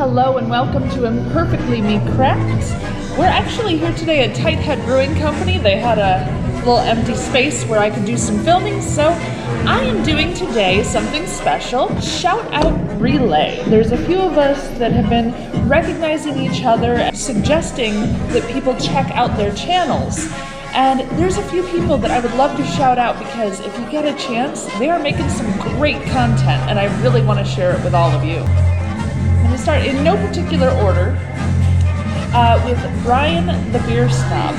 Hello and welcome to Imperfectly Me Crafts. We're actually here today at Tight Head Brewing Company. They had a little empty space where I could do some filming, so I am doing today something special. Shout out relay. There's a few of us that have been recognizing each other and suggesting that people check out their channels. And there's a few people that I would love to shout out because if you get a chance, they are making some great content and I really want to share it with all of you. I'm going to start in no particular order with Brian the Beer Snob.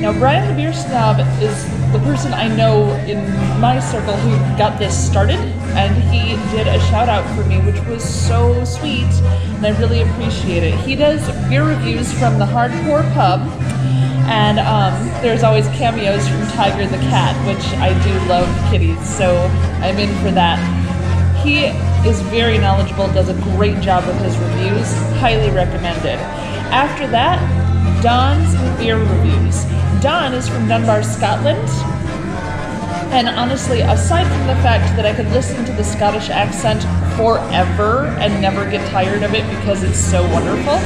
Now Brian the Beer Snob is the person I know in my circle who got this started, and he did a shout out for me, which was so sweet and I really appreciate it. He does beer reviews from the Hardcore Pub. And there's always cameos from Tiger the Cat, which I do love kitties, so I'm in for that. He is very knowledgeable, does a great job with his reviews, highly recommended. After that, Don's Beer Reviews. Don is from Dunbar, Scotland, and honestly, aside from the fact that I could listen to the Scottish accent forever and never get tired of it because it's so wonderful,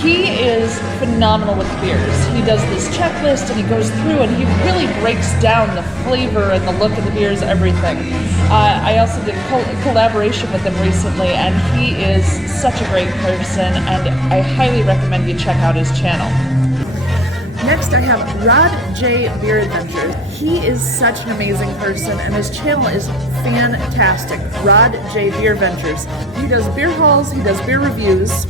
he is phenomenal with beers. He does this checklist and he goes through and he really breaks down the flavor and the look of the beers, everything. I also did a collaboration with him recently and he is such a great person and I highly recommend you check out his channel. Next I have RodJ BeerVentures. He is such an amazing person and his channel is fantastic. RodJ BeerVentures. He does beer hauls, he does beer reviews.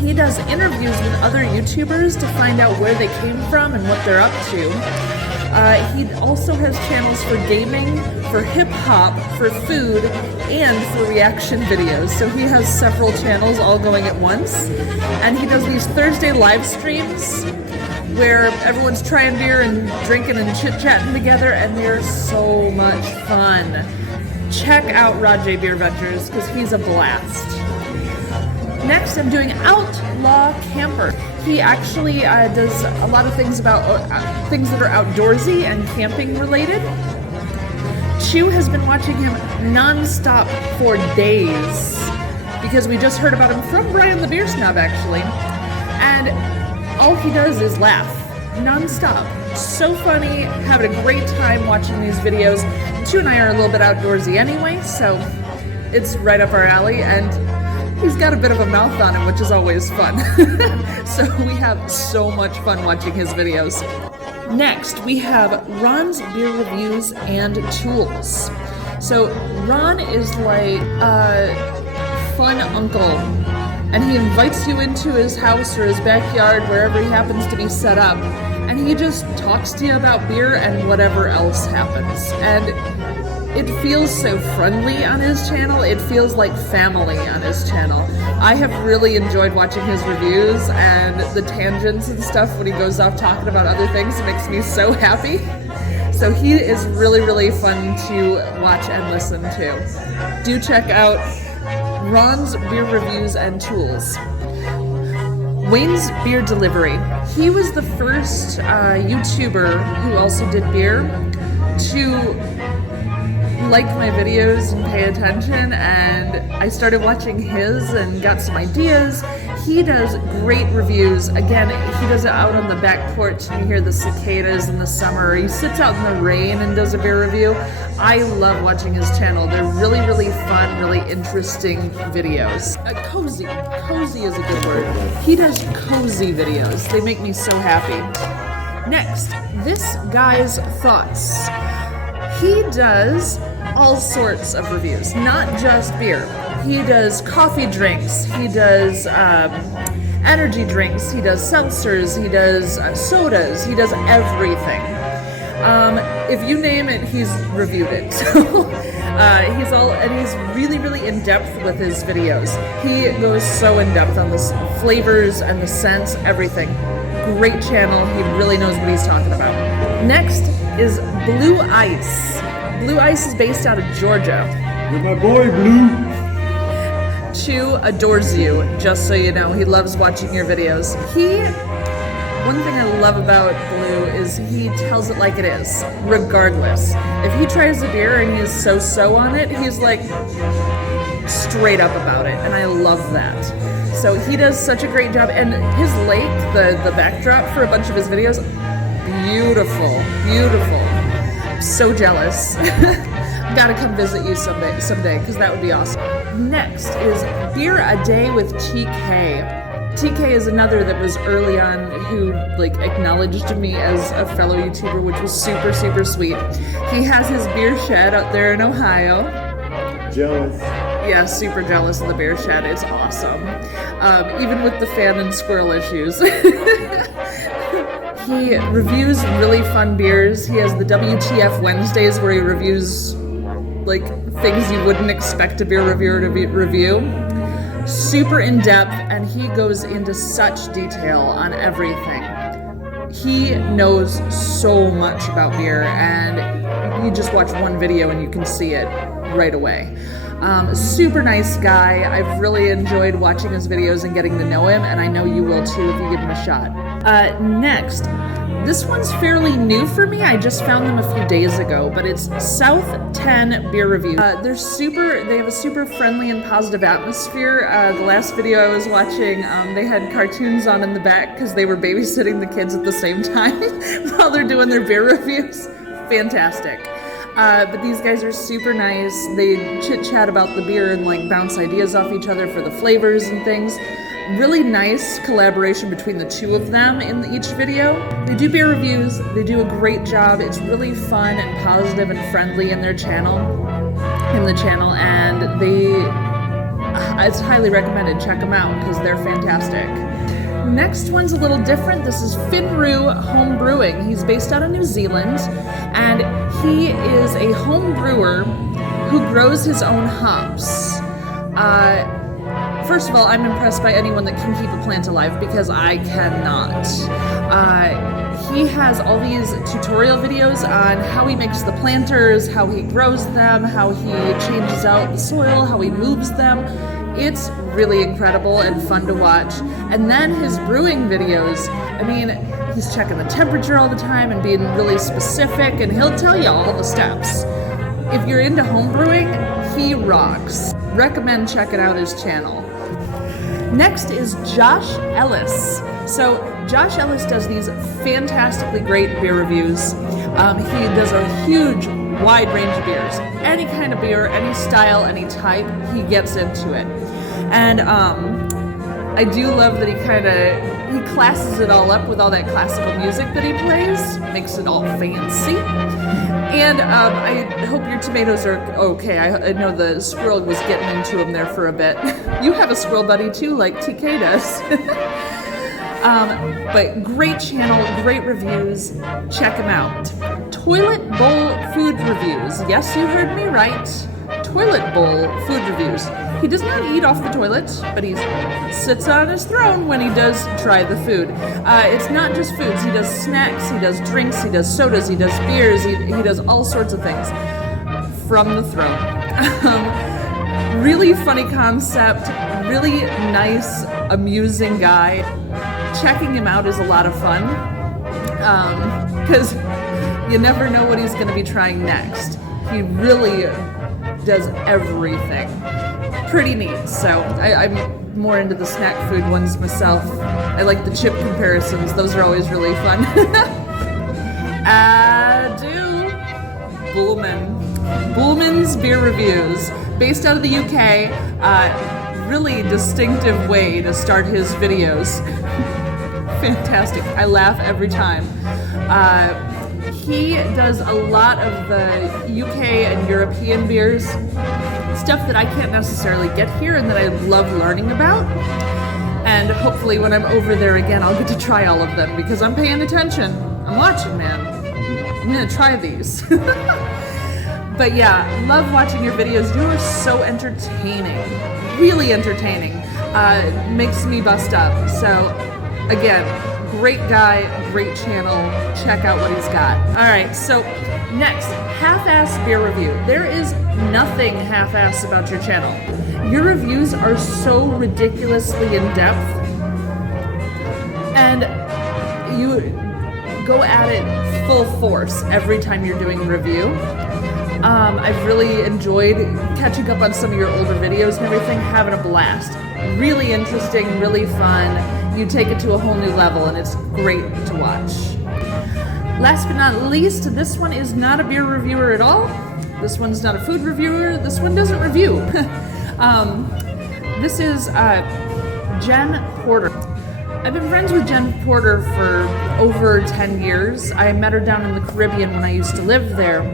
He does interviews with other YouTubers to find out where they came from and what they're up to. He also has channels for gaming, for hip-hop, for food, and for reaction videos. So he has several channels all going at once. And he does these Thursday live streams where everyone's trying beer and drinking and chit-chatting together, and they're so much fun. Check out RodJ BeerVentures because he's a blast. Next, I'm doing Outlaw Camper. He actually does a lot of things about things that are outdoorsy and camping related. Chew has been watching him non-stop for days because we just heard about him from Brian the Beer Snob actually. And all he does is laugh non-stop. So funny, having a great time watching these videos. Chew and I are a little bit outdoorsy anyway, so it's right up our alley, and he's got a bit of a mouth on him, which is always fun. So we have so much fun watching his videos. Next, we have Ron's Beer Reviews and Tools. So Ron is like a fun uncle, and he invites you into his house or his backyard, wherever he happens to be set up, and he just talks to you about beer and whatever else happens. And it feels so friendly on his channel. It feels like family on his channel. I have really enjoyed watching his reviews and the tangents and stuff when he goes off talking about other things. It makes me so happy. So he is really, really fun to watch and listen to. Do check out Ron's Beer Reviews and Tools. Wayne's Beer Delivery. He was the first YouTuber who also did beer to like my videos and pay attention, and I started watching his and got some ideas. He does great reviews. Again, he does it out on the back porch and you hear the cicadas in the summer. He sits out in the rain and does a beer review. I love watching his channel. They're really, really fun, really interesting videos. Cozy. Cozy is a good word. He does cozy videos. They make me so happy. Next, this guy's thoughts. He does all sorts of reviews, not just beer. He does coffee drinks, he does energy drinks, he does seltzers, he does sodas, he does everything. If you name it, he's reviewed it. So he's really, really in depth with his videos. He goes so in depth on the flavors and the scents, everything. Great channel, he really knows what he's talking about. Next is Blue Ice. Blue Ice is based out of Georgia. You're my boy, Blue. Chew adores you, just so you know. He loves watching your videos. One thing I love about Blue is he tells it like it is, regardless. If he tries a beer and he's so-so on it, he's like, straight up about it, and I love that. So he does such a great job, and his lake, the backdrop for a bunch of his videos, beautiful, beautiful. I'm so jealous. Gotta come visit you someday, because that would be awesome. Next is Beer a Day with TK. TK is another that was early on who acknowledged me as a fellow YouTuber, which was super, super sweet. He has his beer shed out there in Ohio. Jealous. Yeah, super jealous of the beer shed. It's awesome. Even with the fan and squirrel issues. He reviews really fun beers. He has the WTF Wednesdays where he reviews things you wouldn't expect a beer reviewer to review. Super in-depth, and he goes into such detail on everything. He knows so much about beer, and you just watch one video and you can see it right away. Super nice guy. I've really enjoyed watching his videos and getting to know him, and I know you will too if you give him a shot. Next, this one's fairly new for me. I just found them a few days ago, but it's South 10 Beer Review. They have a super friendly and positive atmosphere. The last video I was watching, they had cartoons on in the back because they were babysitting the kids at the same time while they're doing their beer reviews. Fantastic. But these guys are super nice. They chit-chat about the beer and bounce ideas off each other for the flavors and things. Really nice collaboration between the two of them in each video. They do beer reviews. They do a great job. It's really fun and positive and friendly in the channel, and it's highly recommended. Check them out because they're fantastic. Next one's a little different. This is Finnroo Home Brewing. He's based out of New Zealand, and he is a home brewer who grows his own hops. First of all, I'm impressed by anyone that can keep a plant alive because I cannot. He has all these tutorial videos on how he makes the planters, how he grows them, how he changes out the soil, how he moves them. It's really incredible and fun to watch. And then his brewing videos, he's checking the temperature all the time and being really specific, and he'll tell you all the steps. If you're into home brewing, he rocks. Recommend checking out his channel. Next is Josh Ellis. So Josh Ellis does these fantastically great beer reviews. He does a huge, wide range of beers. Any kind of beer, any style, any type, he gets into it. And I do love that he classes it all up with all that classical music that he plays, makes it all fancy. And I hope your tomatoes are okay. I know the squirrel was getting into them there for a bit. You have a squirrel buddy too, like TK does. But great channel, great reviews. Check him out. Toilet bowl food reviews. Yes, you heard me right. Toilet bowl food reviews. He does not eat off the toilet, but he sits on his throne when he does try the food. It's not just foods. He does snacks, he does drinks, he does sodas, he does beers, he does all sorts of things from the throne. Really funny concept, really nice, amusing guy. Checking him out is a lot of fun because you never know what he's going to be trying next. He really does everything. Pretty neat. So I'm more into the snack food ones myself. I like the chip comparisons. Those are always really fun. Bulmans beer reviews. Based out of the UK. Really distinctive way to start his videos. Fantastic. I laugh every time. He does a lot of the UK and European beers, stuff that I can't necessarily get here and that I love learning about. And hopefully when I'm over there again, I'll get to try all of them because I'm paying attention. I'm watching, man. I'm gonna try these. But yeah, love watching your videos. You are so entertaining. Really entertaining. Makes me bust up. So again, great guy, great channel. Check out what he's got. All right, so next, half-ass beer review. There is nothing half-ass about your channel. Your reviews are so ridiculously in-depth, and you go at it full force every time you're doing a review. I've really enjoyed catching up on some of your older videos and everything, having a blast. Really interesting, really fun. You take it to a whole new level, and it's great to watch. Last but not least, this one is not a beer reviewer at all. This one's not a food reviewer. This one doesn't review. This is Jen Porter. I've been friends with Jen Porter for over 10 years. I met her down in the Caribbean when I used to live there.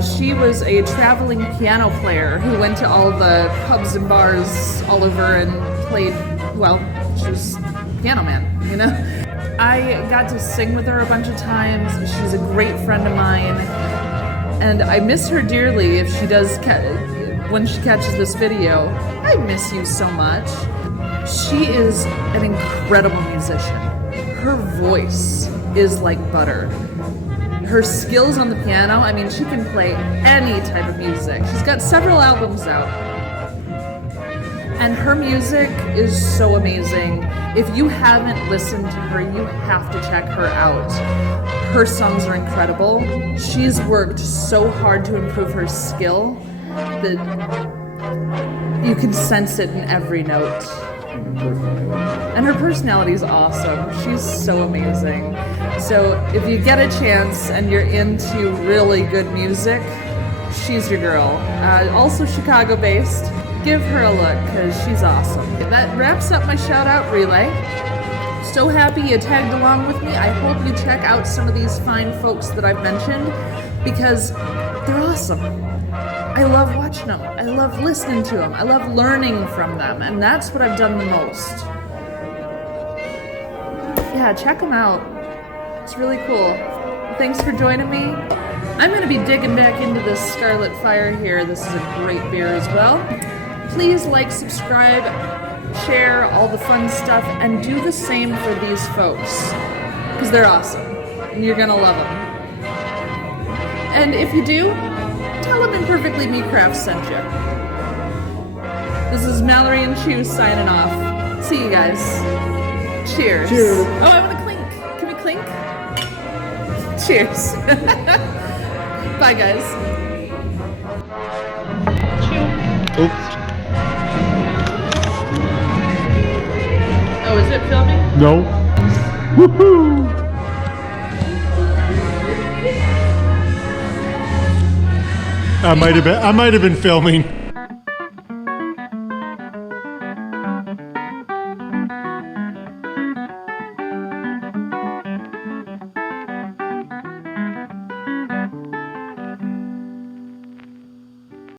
She was a traveling piano player who went to all the pubs and bars all over and played, well, she was a piano man, you know? I got to sing with her a bunch of times. She's a great friend of mine. And I miss her dearly if she does, when she catches this video. I miss you so much. She is an incredible musician. Her voice is like butter. Her skills on the piano, I mean, she can play any type of music. She's got several albums out. And her music is so amazing. If you haven't listened to her, you have to check her out. Her songs are incredible. She's worked so hard to improve her skill that you can sense it in every note. And her personality is awesome. She's so amazing. So if you get a chance and you're into really good music, she's your girl. Also Chicago-based. Give her a look because she's awesome. That wraps up my shout-out relay. So happy you tagged along with me. I hope you check out some of these fine folks that I've mentioned because they're awesome. I love watching them. I love listening to them. I love learning from them. And that's what I've done the most. Yeah, check them out. It's really cool. Thanks for joining me. I'm going to be digging back into this Scarlet Fire here. This is a great beer as well. Please like, subscribe, share all the fun stuff, and do the same for these folks. Because they're awesome. And you're going to love them. And if you do, tell them Imperfectly Me Craft sent you. This is Mallory and Chew signing off. See you guys. Cheers. Cheers. Oh, I want to clink. Can we clink? Cheers. Bye, guys. Chew. Oops. Oh, is it filming? No. Woohoo! I might have been filming.